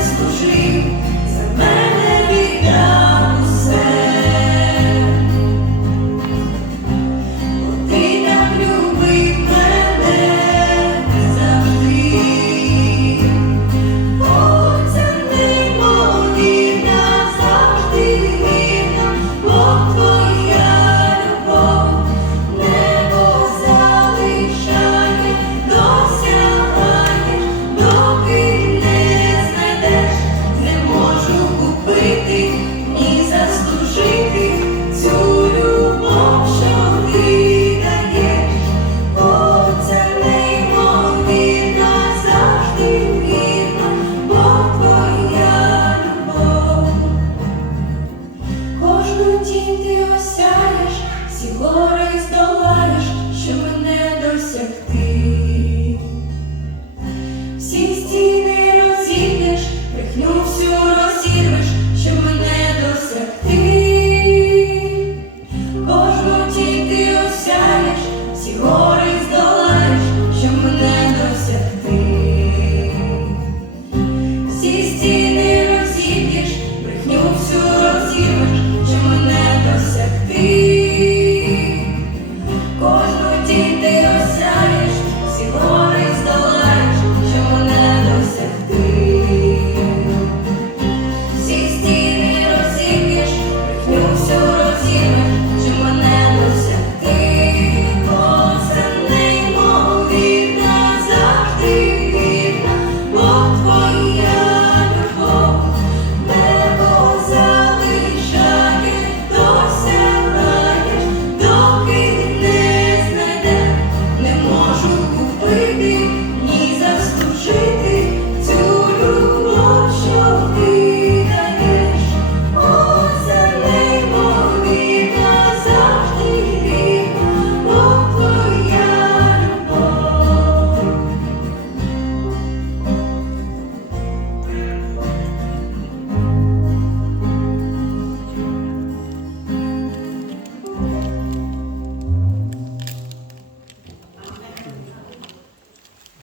без душі. Ти осяєш, всі гори здолаєш, що мене досягти.